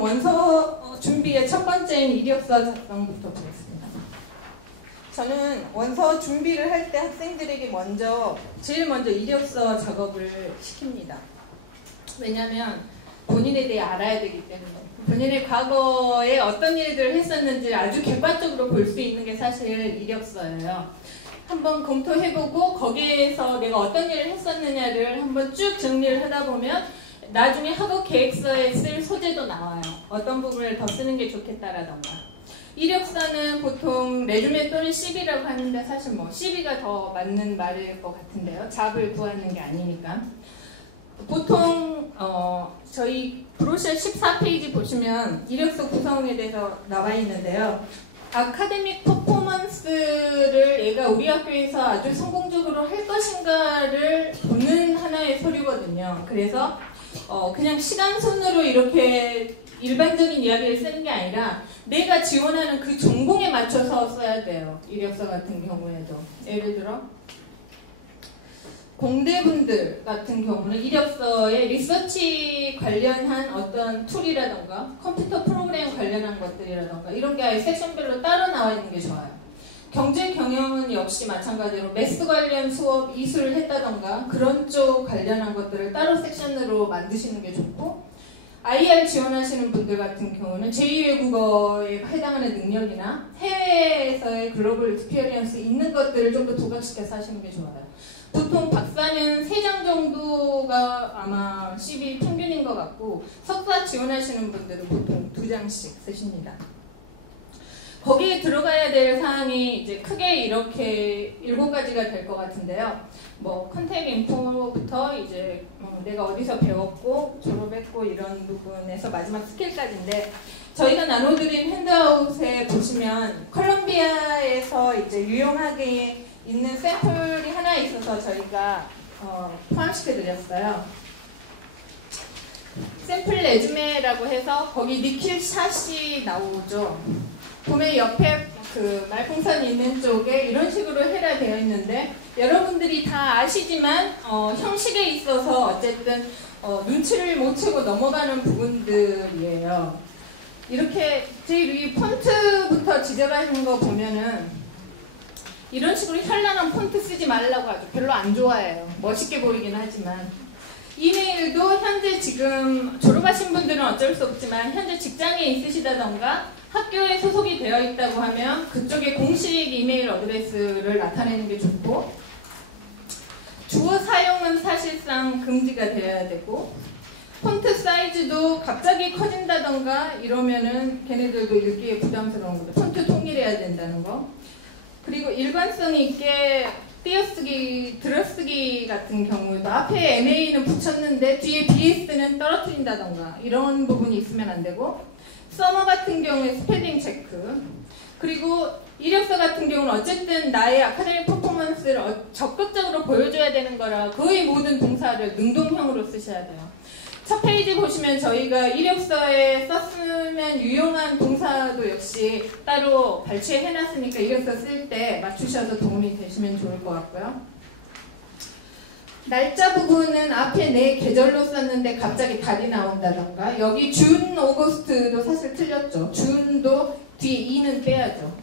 그럼 원서 준비의 첫 번째인 이력서 작성부터 보겠습니다. 저는 원서 준비를 할 때 학생들에게 제일 먼저 이력서 작업을 시킵니다. 왜냐하면 본인에 대해 알아야 되기 때문에 본인의 과거에 어떤 일들을 했었는지 아주 객관적으로 볼 수 있는 게 사실 이력서예요. 한번 검토해보고 거기에서 내가 어떤 일을 했었느냐를 한번 쭉 정리를 하다 보면 나중에 학업 계획서에 쓸 소재도 나와요. 어떤 부분을 더 쓰는 게 좋겠다라던가. 이력서는 보통 레주메 또는 CV라고 하는데 사실 뭐 CV가 더 맞는 말일 것 같은데요. 잡을 구하는 게 아니니까. 보통 저희 브로셔 14페이지 보시면 이력서 구성에 대해서 나와 있는데요. 아카데믹 퍼포먼스를 얘가 우리 학교에서 아주 성공적으로 할 것인가를 보는 하나의 서류거든요. 그래서 그냥 시간순으로 이렇게 일반적인 이야기를 쓰는 게 아니라 내가 지원하는 그 전공에 맞춰서 써야 돼요. 이력서 같은 경우에도. 예를 들어 공대분들 같은 경우는 이력서에 리서치 관련한 어떤 툴이라던가 컴퓨터 프로그램 관련한 것들이라던가 이런 게 아예 섹션별로 따로 나와 있는 게 좋아요. 경제 경영은 역시 마찬가지로 매스 관련 수업 이수를 했다던가 그런 쪽 관련한 것들을 따로 섹션으로 만드시는 게 좋고, IR 지원하시는 분들 같은 경우는 제2외국어에 해당하는 능력이나 해외에서의 글로벌 익스피리언스 있는 것들을 좀 더 부각시켜서 하시는 게 좋아요. 보통 박사는 3장 정도가 아마 CV 평균인 것 같고, 석사 지원하시는 분들은 보통 2장씩 쓰십니다. 거기에 들어가야 될 사항이 이제 크게 이렇게 7가지가 될 것 같은데요. 뭐 컨택 인포부터 이제 내가 어디서 배웠고 졸업했고 이런 부분에서 마지막 스킬까지인데, 저희가 나눠드린 핸드아웃에 보시면 컬럼비아에서 이제 유용하게 있는 샘플이 하나 있어서 저희가 포함시켜드렸어요. 샘플 레주메라고 해서 거기 니킬 샷이 나오죠. 보면 옆에 그 말풍선이 있는 쪽에 이런 식으로 해라 되어 있는데, 여러분들이 다 아시지만 형식에 있어서 어쨌든 눈치를 못 채고 넘어가는 부분들이에요. 이렇게 제일 위 폰트부터 지적하는 거 보면은 이런 식으로 현란한 폰트 쓰지 말라고 하죠. 별로 안 좋아해요. 멋있게 보이긴 하지만. 이메일도 현재 지금 졸업하신 분들은 어쩔 수 없지만 현재 직장에 있으시다던가 학교에 소속이 되어 있다고 하면 그쪽에 공식 이메일 어드레스를 나타내는 게 좋고, 주어 사용은 사실상 금지가 되어야 되고, 폰트 사이즈도 갑자기 커진다던가 이러면은 걔네들도 읽기에 부담스러운 거죠. 폰트 통일해야 된다는 거. 그리고 일관성 있게 띄어쓰기, 들어쓰기 같은 경우에도 앞에 MA는 붙였는데 뒤에 BS는 떨어뜨린다던가 이런 부분이 있으면 안 되고, 서머 같은 경우에 스펠링 체크, 그리고 이력서 같은 경우는 어쨌든 나의 아카데믹 퍼포먼스를 적극적으로 보여줘야 되는 거라 거의 모든 동사를 능동형으로 쓰셔야 돼요. 첫 페이지 보시면 저희가 이력서에 썼으면 유용한 동사도 역시 따로 발췌해놨으니까 이력서 쓸 때 맞추셔서 도움이 되시면 좋을 것 같고요. 날짜 부분은 앞에 내 계절로 썼는데 갑자기 달이 나온다던가, 여기 준, 오거스트도 사실 틀렸죠. 준도 뒤에 이는 빼야죠.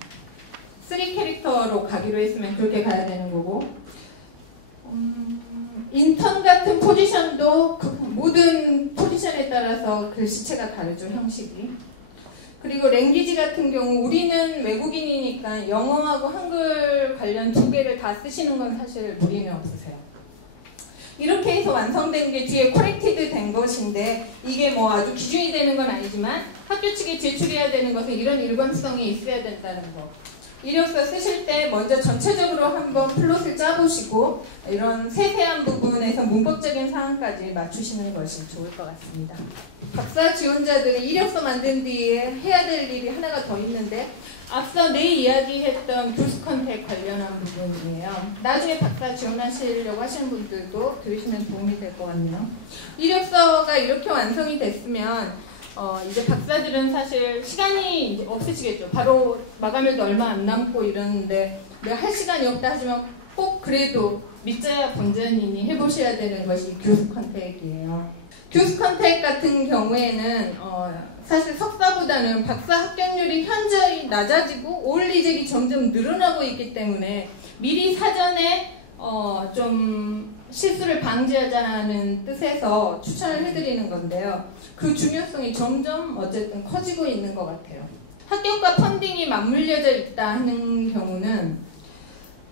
3캐릭터로 가기로 했으면 그렇게 가야 되는 거고, 인턴 같은 포지션도 모든 포지션에 따라서 글씨체가 다르죠, 형식이. 그리고 랭귀지 같은 경우 우리는 외국인이니까 영어하고 한글 관련 2개를 다 쓰시는 건 사실 무리는 없으세요. 이렇게 해서 완성된 게 뒤에 코렉티드 된 것인데, 이게 뭐 아주 기준이 되는 건 아니지만 학교 측에 제출해야 되는 것은 이런 일관성이 있어야 된다는 거. 이력서 쓰실 때 먼저 전체적으로 한번 플롯을 짜보시고 이런 세세한 부분에서 문법적인 사항까지 맞추시는 것이 좋을 것 같습니다. 박사 지원자들이 이력서 만든 뒤에 해야 될 일이 하나가 더 있는데, 앞서 이야기했던 교수 컨택 관련한 부분이에요. 나중에 박사 지원하시려고 하시는 분들도 들으시면 도움이 될 것 같네요. 이력서가 이렇게 완성이 됐으면 이제 박사들은 사실 시간이 이제 없으시겠죠. 바로 마감일도 얼마 안 남고 이러는데 내가 할 시간이 없다 하지만 꼭 그래도 믿자야 본전이니 해보셔야 되는 것이 교수 컨택이에요. 교수 컨택 같은 경우에는 사실 석사보다는 박사 합격률이 현저히 낮아지고 올 리젝이 점점 늘어나고 있기 때문에 미리 사전에 좀 실수를 방지하자는 뜻에서 추천을 해드리는 건데요. 그 중요성이 점점 어쨌든 커지고 있는 것 같아요. 합격과 펀딩이 맞물려져 있다 하는 경우는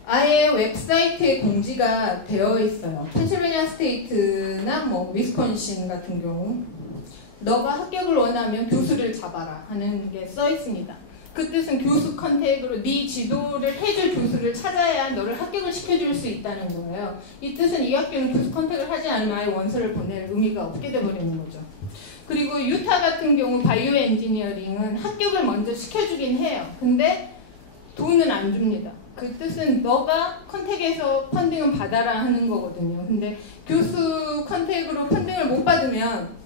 아예 웹사이트에 공지가 되어 있어요. 펜실베니아 스테이트나 뭐 위스콘신 같은 경우 너가 합격을 원하면 교수를 잡아라 하는 게 써 있습니다. 그 뜻은 교수 컨택으로 네 지도를 해줄 교수를 찾아야 너를 합격을 시켜줄 수 있다는 거예요. 이 뜻은 이 학교는 교수 컨택을 하지 않으면 아예 원서를 보낼 의미가 없게 돼버리는 거죠. 그리고 유타 같은 경우 바이오 엔지니어링은 합격을 먼저 시켜주긴 해요. 근데 돈은 안 줍니다. 그 뜻은 너가 컨택해서 펀딩은 받아라 하는 거거든요. 근데 교수 컨택으로 펀딩을 못 받으면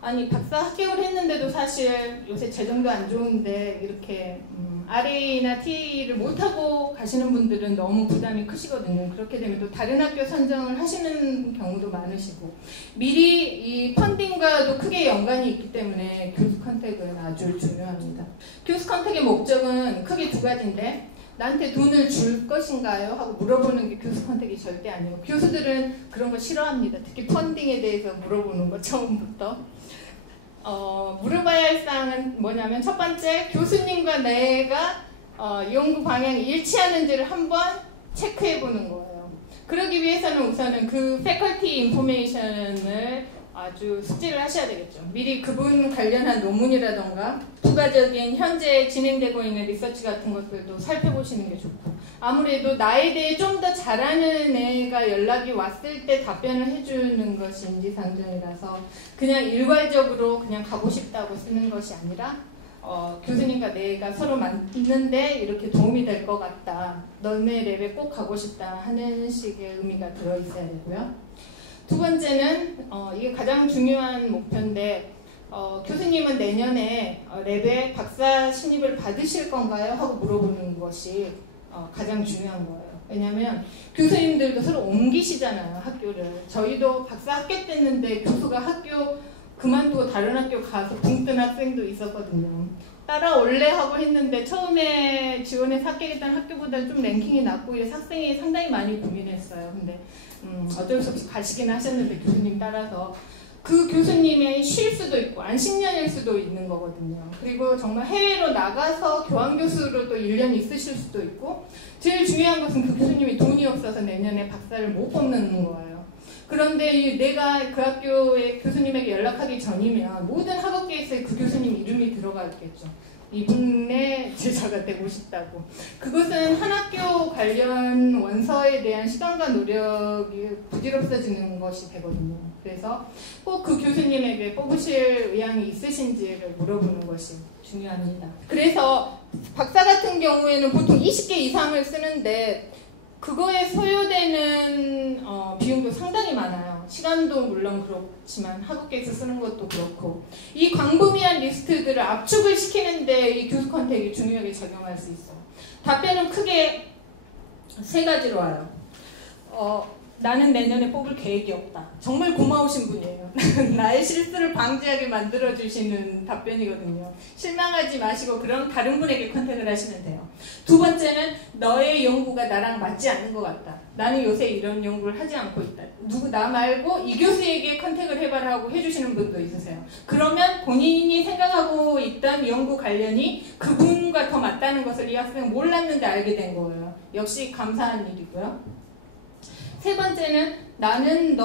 아니 박사 합격을 했는데도 사실 요새 재정도 안 좋은데 이렇게 RA나 TA를 못하고 가시는 분들은 너무 부담이 크시거든요. 그렇게 되면 또 다른 학교 선정을 하시는 경우도 많으시고 미리 이 펀딩과도 크게 연관이 있기 때문에 교수 컨택은 아주 중요합니다. 교수 컨택의 목적은 크게 두 가지인데 나한테 돈을 줄 것인가요? 하고 물어보는 게 교수 컨택이 절대 아니에요. 교수들은 그런 거 싫어합니다. 특히 펀딩에 대해서 물어보는 거 처음부터. 물어봐야 할 사항은 뭐냐면 첫 번째, 교수님과 내가 연구 방향이 일치하는지를 한번 체크해 보는 거예요. 그러기 위해서는 우선은 그 패컬티 인포메이션을 아주 숙지를 하셔야 되겠죠. 미리 그분 관련한 논문이라던가 부가적인 현재 진행되고 있는 리서치 같은 것들도 살펴보시는 게 좋고, 아무래도 나에 대해 좀 더 잘하는 애가 연락이 왔을 때 답변을 해주는 것이 인지상정이라서 그냥 일괄적으로 그냥 가고 싶다고 쓰는 것이 아니라 교수님과 내가 서로 맞는데 이렇게 도움이 될 것 같다, 너네 랩에 꼭 가고 싶다 하는 식의 의미가 들어있어야 되고요. 두 번째는 이게 가장 중요한 목표인데 교수님은 내년에 랩에 박사 신입을 받으실 건가요? 하고 물어보는 것이 가장 중요한 거예요. 왜냐하면 교수님들도 서로 옮기시잖아요, 학교를. 저희도 박사 합격됐는데 교수가 학교 그만두고 다른 학교 가서 붕 뜬 학생도 있었거든요. 따라올래 하고 했는데 처음에 지원해서 합격했던 학교보다 좀 랭킹이 낮고 이래서 학생이 상당히 많이 고민했어요. 근데 어쩔 수 없이 가시긴 하셨는데 교수님 따라서 그 교수님이 쉴 수도 있고 안식년일 수도 있는 거거든요. 그리고 정말 해외로 나가서 교환교수로 또 1년 있으실 수도 있고, 제일 중요한 것은 그 교수님이 돈이 없어서 내년에 박사를 못 뽑는 거예요. 그런데 내가 그 학교의 교수님에게 연락하기 전이면 모든 학업 계획서에 그 교수님 이름이 들어가 있겠죠. 이분의 제자가 되고 싶다고. 그것은 한 학교 관련 원서에 대한 시간과 노력이 부질없어지는 것이 되거든요. 그래서 꼭 그 교수님에게 뽑으실 의향이 있으신지를 물어보는 것이 중요합니다. 그래서 박사 같은 경우에는 보통 20개 이상을 쓰는데 그거에 소요되는 비용도 상당히 많아요. 시간도 물론 그렇지만 학업계획서 쓰는 것도 그렇고, 이 광범위한 리스트들을 압축을 시키는데 이 교수 컨택이 중요하게 작용할 수 있어요. 답변은 크게 세 가지로 와요. 나는 내년에 뽑을 계획이 없다. 정말 고마우신 분이에요. 나의 실수를 방지하게 만들어주시는 답변이거든요. 실망하지 마시고 그럼 다른 분에게 컨택을 하시면 돼요. 두 번째는 너의 연구가 나랑 맞지 않는 것 같다. 나는 요새 이런 연구를 하지 않고 있다. 나 말고 이 교수에게 컨택을 해봐라 하고 해주시는 분도 있으세요. 그러면 본인이 생각하고 있던 연구 관련이 그분과 더 맞다는 것을 이 학생은 몰랐는데 알게 된 거예요. 역시 감사한 일이고요. 세 번째는 나는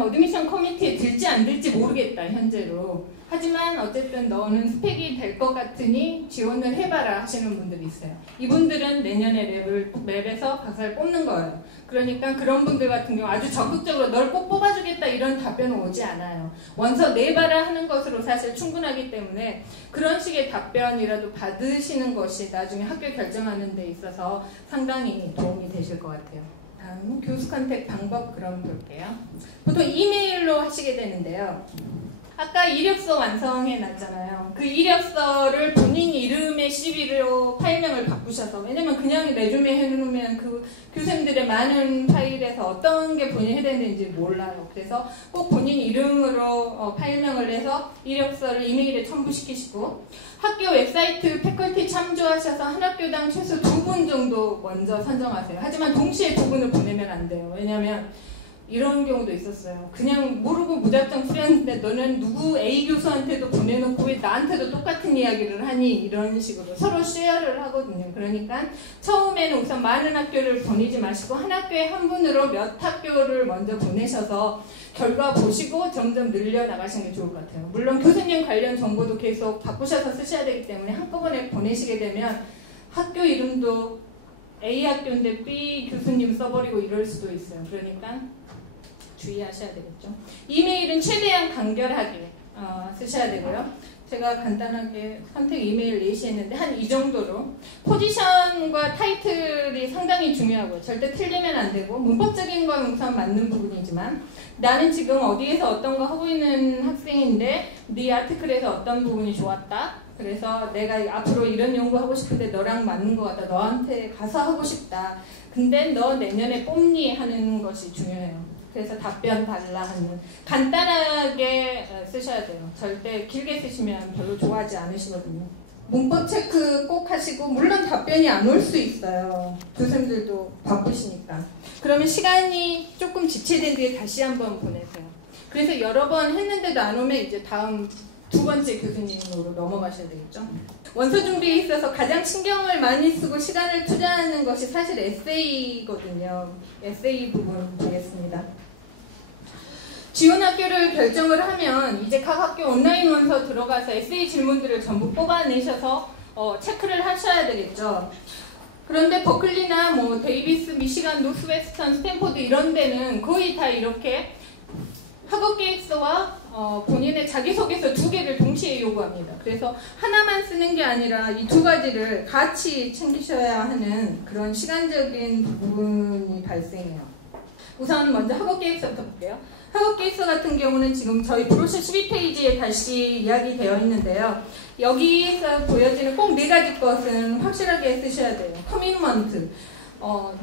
어드미션 커미티에 들지 안 들지 모르겠다, 현재로. 하지만 어쨌든 너는 스펙이 될 것 같으니 지원을 해봐라 하시는 분들이 있어요. 이분들은 내년에 랩에서 박사를 뽑는 거예요. 그러니까 그런 분들 같은 경우 아주 적극적으로 널 꼭 뽑아주겠다 이런 답변은 오지 않아요. 원서 내봐라 하는 것으로 사실 충분하기 때문에 그런 식의 답변이라도 받으시는 것이 나중에 학교 결정하는 데 있어서 상당히 도움이 되실 것 같아요. 다음 교수 컨택 방법 그럼 볼게요. 보통 이메일로 하시게 되는데요. 아까 이력서 완성해 놨잖아요. 그 이력서를 본인 이름의 레주메 CV로 파일명을 바꾸셔서, 왜냐면 그냥 레주메 해놓으면 그 교수님들의 많은 파일에서 어떤 게 본인이 해당되는지 몰라요. 그래서 꼭 본인 이름으로 파일명을 내서 이력서를 이메일에 첨부시키시고, 학교 웹사이트 패컬티 참조하셔서 한 학교당 최소 2분 정도 먼저 선정하세요. 하지만 동시에 2분을 보내면 안 돼요. 왜냐면 이런 경우도 있었어요. 그냥 모르고 무작정 풀었는데 너는 누구 A 교수한테도 보내놓고 왜 나한테도 똑같은 이야기를 하니? 이런 식으로 서로 쉐어를 하거든요. 그러니까 처음에는 우선 많은 학교를 보내지 마시고 한 학교에 한 분으로 몇 학교를 먼저 보내셔서 결과 보시고 점점 늘려나가시는 게 좋을 것 같아요. 물론 교수님 관련 정보도 계속 바꾸셔서 쓰셔야 되기 때문에 한꺼번에 보내시게 되면 학교 이름도 A 학교인데 B 교수님 써버리고 이럴 수도 있어요. 그러니까 주의하셔야 되겠죠. 이메일은 최대한 간결하게 쓰셔야 되고요. 제가 간단하게 선택 이메일 예시했는데 한 이 정도로 포지션과 타이틀이 상당히 중요하고요. 절대 틀리면 안 되고 문법적인 건 우선 맞는 부분이지만 나는 지금 어디에서 어떤 거 하고 있는 학생인데 네 아티클에서 어떤 부분이 좋았다. 그래서 내가 앞으로 이런 연구하고 싶은데 너랑 맞는 것 같다. 너한테 가서 하고 싶다. 근데 너 내년에 뽑니? 하는 것이 중요해요. 그래서 답변 달라 하는 간단하게 쓰셔야 돼요. 절대 길게 쓰시면 별로 좋아하지 않으시거든요. 문법 체크 꼭 하시고 물론 답변이 안 올 수 있어요. 교수님들도 바쁘시니까. 그러면 시간이 조금 지체된 뒤에 다시 한번 보내세요. 그래서 여러 번 했는데도 안 오면 이제 다음 두 번째 교수님으로 넘어가셔야 되겠죠. 원서 준비에 있어서 가장 신경을 많이 쓰고 시간을 투자하는 것이 사실 에세이거든요. 에세이 부분 보겠습니다. 지원 학교를 결정을 하면 이제 각 학교 온라인 원서 들어가서 에세이 질문들을 전부 뽑아내셔서 체크를 하셔야 되겠죠. 그런데 버클리나 뭐 데이비스, 미시간, 노스웨스턴, 스탠포드 이런 데는 거의 다 이렇게 학업 계획서와 본인의 자기소개서 2개를 동시에 요구합니다. 그래서 하나만 쓰는 게 아니라 이 2가지를 같이 챙기셔야 하는 그런 시간적인 부분이 발생해요. 우선 먼저 학업 계획서부터 볼게요. 학업 계획서 같은 경우는 지금 저희 브로셔 12페이지에 다시 이야기되어 있는데요. 여기서 보여지는 꼭 4가지 것은 확실하게 쓰셔야 돼요. 커미트먼트.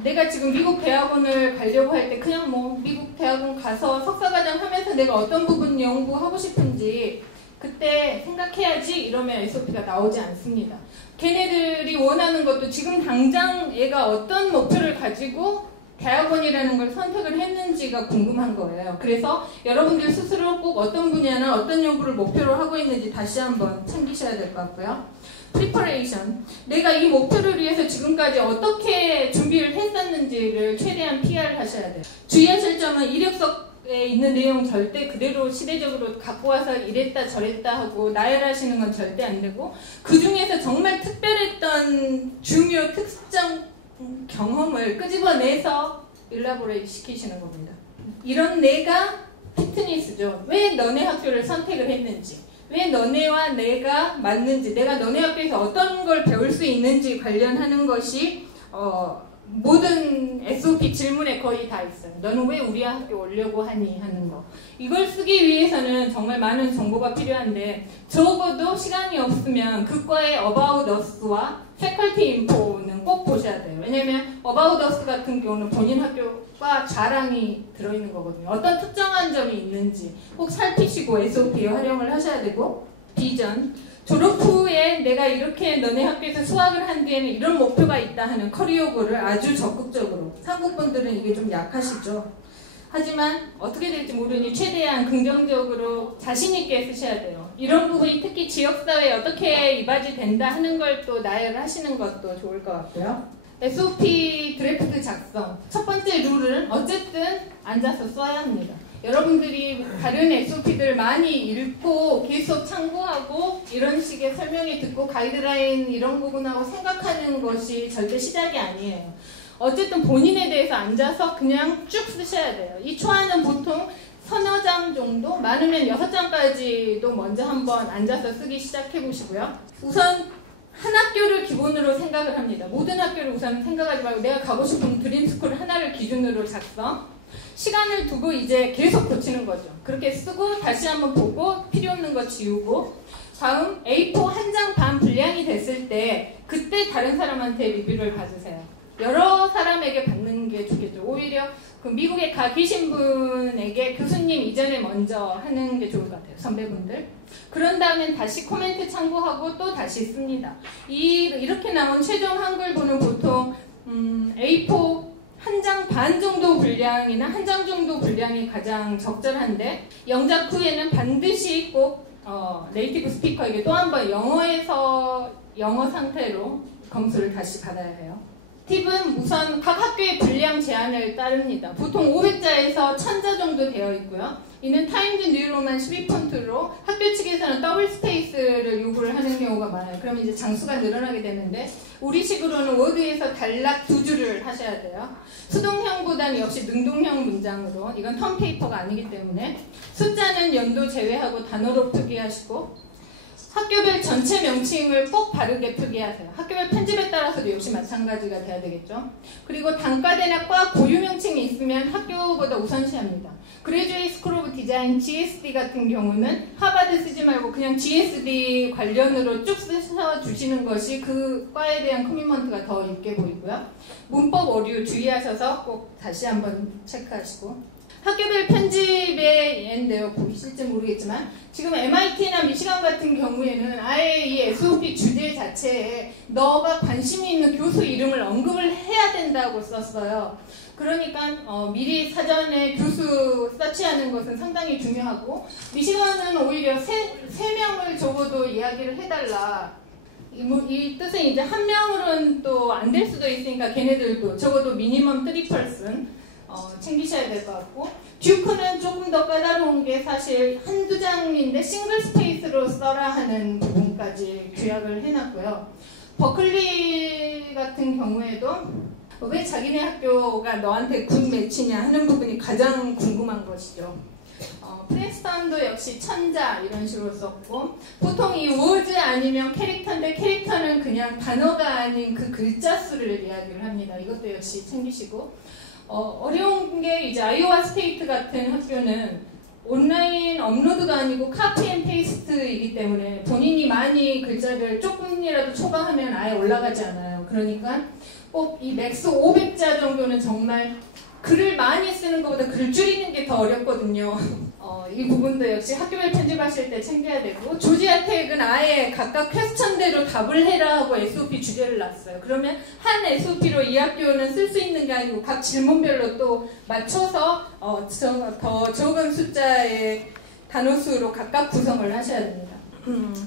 내가 지금 미국 대학원을 가려고 할 때 그냥 뭐 미국 대학원 가서 석사과정 하면서 내가 어떤 부분 연구하고 싶은지 그때 생각해야지 이러면 SOP가 나오지 않습니다. 걔네들이 원하는 것도 지금 당장 얘가 어떤 목표를 가지고 대학원이라는 걸 선택을 했는지가 궁금한 거예요. 그래서 여러분들 스스로 꼭 어떤 분야나 어떤 연구를 목표로 하고 있는지 다시 한번 챙기셔야 될 것 같고요. preparation. 내가 이 목표를 위해서 지금까지 어떻게 준비를 했었는지를 최대한 PR 하셔야 돼요. 주의하실 점은 이력서에 있는 내용 절대 그대로 시대적으로 갖고 와서 이랬다 저랬다 하고 나열하시는 건 절대 안 되고 그 중에서 정말 특별했던 중요 특정 경험을 끄집어내서 일라보레이트 시키시는 겁니다. 이런 내가 피트니스죠. 왜 너네 학교를 선택을 했는지, 왜 너네와 내가 맞는지, 내가 너네 학교에서 어떤 걸 배울 수 있는지 관련하는 것이 모든 SOP 질문에 거의 다 있어요. 너는 왜 우리 학교 오려고 하니? 하는 거. 이걸 쓰기 위해서는 정말 많은 정보가 필요한데 적어도 시간이 없으면 그 과의 About Us와 Faculty Info는 꼭 보셔야 돼요. 왜냐면 About Us 같은 경우는 본인 학교과 자랑이 들어있는 거거든요. 어떤 특정한 점이 있는지 꼭 살피시고 SOP에 활용을 하셔야 되고 비전. 졸업 후에 내가 이렇게 너네 학교에서 수학을 한 뒤에는 이런 목표가 있다 하는 커리어고를 아주 적극적으로. 한국분들은 이게 좀 약하시죠. 하지만 어떻게 될지 모르니 최대한 긍정적으로 자신있게 쓰셔야 돼요. 이런 부분이 특히 지역사회에 어떻게 이바지된다 하는 걸 또 나열하시는 것도 좋을 것 같고요. SOP 드래프트 작성. 첫 번째 룰은 어쨌든 앉아서 써야 합니다. 여러분들이 다른 SOP들 많이 읽고 계속 참고하고 이런 식의 설명이 듣고 가이드라인 이런 부분하고 생각하는 것이 절대 시작이 아니에요. 어쨌든 본인에 대해서 앉아서 그냥 쭉 쓰셔야 돼요. 이 초안은 보통 서너 장 정도, 많으면 6장까지도 먼저 한번 앉아서 쓰기 시작해 보시고요. 우선 한 학교를 기본으로 생각을 합니다. 모든 학교를 우선 생각하지 말고 내가 가고 싶은 드림스쿨 하나를 기준으로 작성. 시간을 두고 이제 계속 고치는 거죠. 그렇게 쓰고 다시 한번 보고 필요 없는 거 지우고 다음 A4 한 장 반 분량이 됐을 때 그때 다른 사람한테 리뷰를 받으세요. 여러 사람에게 받는 게 좋겠죠. 오히려 그 미국에 가 계신 분에게 교수님 이전에 먼저 하는 게 좋을 것 같아요. 선배분들. 그런 다음엔 다시 코멘트 참고하고 또 다시 씁니다. 이렇게 나온 최종 한글본은 보통 A4 한 장 반 정도 분량이나 한 장 정도 분량이 가장 적절한데 영작 후에는 반드시 꼭 네이티브 스피커에게 또 한 번 영어 상태로 검수를 다시 받아야 해요. 팁은 우선 각 학교의 분량 제한을 따릅니다. 보통 500자에서 1000자 정도 되어 있고요. 이는 타임즈 뉴로만 12폰트로 학교 측에서는 더블 스페이스를 요구를 하는 경우가 많아요. 그러면 이제 장수가 늘어나게 되는데 우리식으로는 워드에서 단락 2줄을 하셔야 돼요. 수동형보다는 역시 능동형 문장으로 이건 턴페이퍼가 아니기 때문에 숫자는 연도 제외하고 단어로 표기하시고 학교별 전체 명칭을 꼭 바르게 표기하세요. 학교별 편집에 따라서도 역시 마찬가지가 돼야 되겠죠. 그리고 단과대나 과 고유 명칭이 있으면 학교보다 우선시합니다. 그레듀에이트 스쿨 오브 디자인 GSD 같은 경우는 하버드 쓰지 말고 그냥 GSD 관련으로 쭉 쓰셔주시는 것이 그 과에 대한 커미먼트가 더 있게 보이고요. 문법 오류 주의하셔서 꼭 다시 한번 체크하시고 학교별 편집의 예인데요. 보이실지 모르겠지만 지금 MIT나 미시간 같은 경우에는 아예 이 SOP 주제 자체에 너가 관심이 있는 교수 이름을 언급을 해야 된다고 썼어요. 그러니까 미리 사전에 교수 서치하는 것은 상당히 중요하고 미시간은 오히려 세 명을 적어도 이야기를 해달라. 이 뜻은 이제 한 명으로는 또 안 될 수도 있으니까 걔네들도 적어도 미니멈 3% 챙기셔야 될 것 같고 듀크는 조금 더 까다로운 게 사실 한두 장인데 싱글 스페이스로 써라 하는 부분까지 규약을 해놨고요. 버클리 같은 경우에도 왜 자기네 학교가 너한테 굿 매치냐 하는 부분이 가장 궁금한 것이죠. 프린스턴도 역시 1000자 이런 식으로 썼고 보통 이 워즈 아니면 캐릭터인데 캐릭터는 그냥 단어가 아닌 그 글자 수를 이야기를 합니다. 이것도 역시 챙기시고 어려운 게 이제 아이오와 스테이트 같은 학교는 온라인 업로드가 아니고 카피 앤 페이스트이기 때문에 본인이 많이 글자를 조금이라도 초과하면 아예 올라가지 않아요. 그러니까 꼭 이 맥스 500자 정도는 정말 글을 많이 쓰는 것보다 글을 줄이는 게 더 어렵거든요. 이 부분도 역시 학교별 편집하실 때 챙겨야 되고 조지아 텍은 아예 각각 퀘스천대로 답을 해라 하고 SOP 주제를 놨어요. 그러면 한 SOP로 이 학교는 쓸 수 있는 게 아니고 각 질문별로 또 맞춰서 더 적은 숫자의 단어수로 각각 구성을 하셔야 됩니다.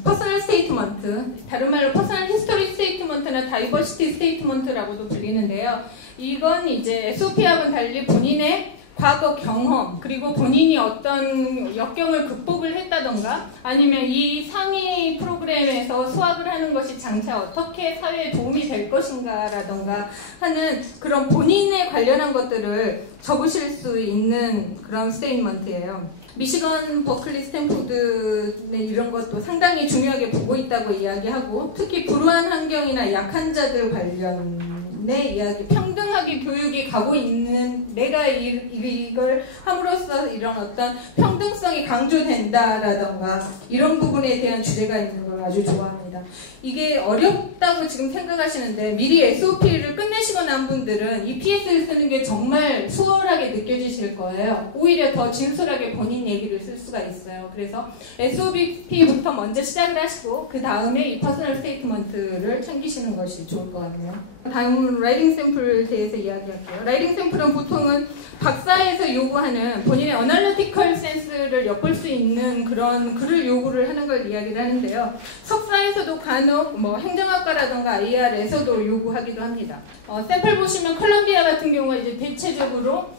퍼스널 스테이트먼트, 다른 말로 퍼스널 히스토리 스테이트먼트나 다이버시티 스테이트먼트라고도 불리는데요. 이건 이제 SOP하고는 달리 본인의 과거 경험 그리고 본인이 어떤 역경을 극복을 했다던가 아니면 이 상위 프로그램에서 수학을 하는 것이 장차 어떻게 사회에 도움이 될 것인가 라던가 하는 그런 본인에 관련한 것들을 적으실 수 있는 그런 스테이트먼트예요. 미시건, 버클리, 스탠포드 이런 것도 상당히 중요하게 보고 있다고 이야기하고 특히 불우한 환경이나 약한 자들 관련의 이야기, 평등하게 교육이 가고 있는 내가 이걸 함으로써 이런 어떤 평등성이 강조된다라던가 이런 부분에 대한 주제가 있는 걸 아주 좋아합니다. 이게 어렵다고 지금 생각하시는데 미리 SOP를 끝내시고 난 분들은 EPS를 쓰는 게 정말 수월하게 느껴지실 거예요. 오히려 더 진솔하게 본인 얘기를 쓸 수가 있어요. 그래서 SOP부터 먼저 시작을 하시고 그 다음에 이 퍼스널 스테이트먼트를 챙기시는 것이 좋을 것 같네요. 다음은 라이팅 샘플에 대해서 이야기할게요. 라이팅 샘플은 보통은 박사에서 요구하는 본인의 어널리티컬 센스를 엿볼 수 있는 그런 글을 요구를 하는 걸 이야기를 하는데요. 석사에서도 간혹 행정학과라든가 IR에서도 요구하기도 합니다. 샘플 보시면 컬럼비아 같은 경우가 이제 대체적으로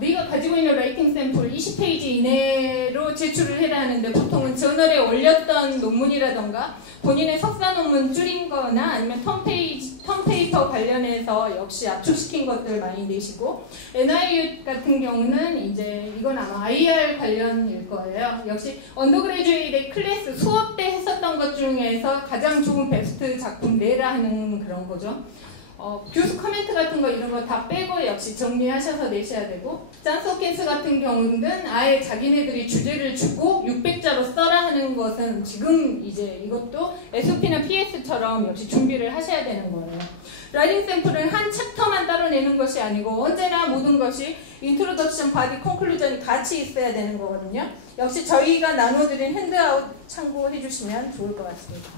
네가 가지고 있는 라이팅 샘플 20페이지 이내로 제출을 해야 하는데 보통은 저널에 올렸던 논문이라던가 본인의 석사 논문 줄인 거나 아니면 턴페이퍼 관련해서 역시 압축시킨 것들 많이 내시고 NIU 같은 경우는 이제 이건 아마 IR 관련일 거예요. 역시 언더그래주에이트 클래스 수업 때 했었던 것 중에서 가장 좋은 베스트 작품 내라 하는 그런 거죠. 뷰스 코멘트 같은 거 이런 거 다 빼고 역시 정리하셔서 내셔야 되고, 짠소케이스 같은 경우는 아예 자기네들이 주제를 주고 600자로 써라 하는 것은 지금 이제 이것도 SOP나 PS처럼 역시 준비를 하셔야 되는 거예요. 라이팅 샘플은 한 챕터만 따로 내는 것이 아니고 언제나 모든 것이 인트로덕션, 바디, 콘클루전이 같이 있어야 되는 거거든요. 역시 저희가 나눠드린 핸드아웃 참고해 주시면 좋을 것 같습니다.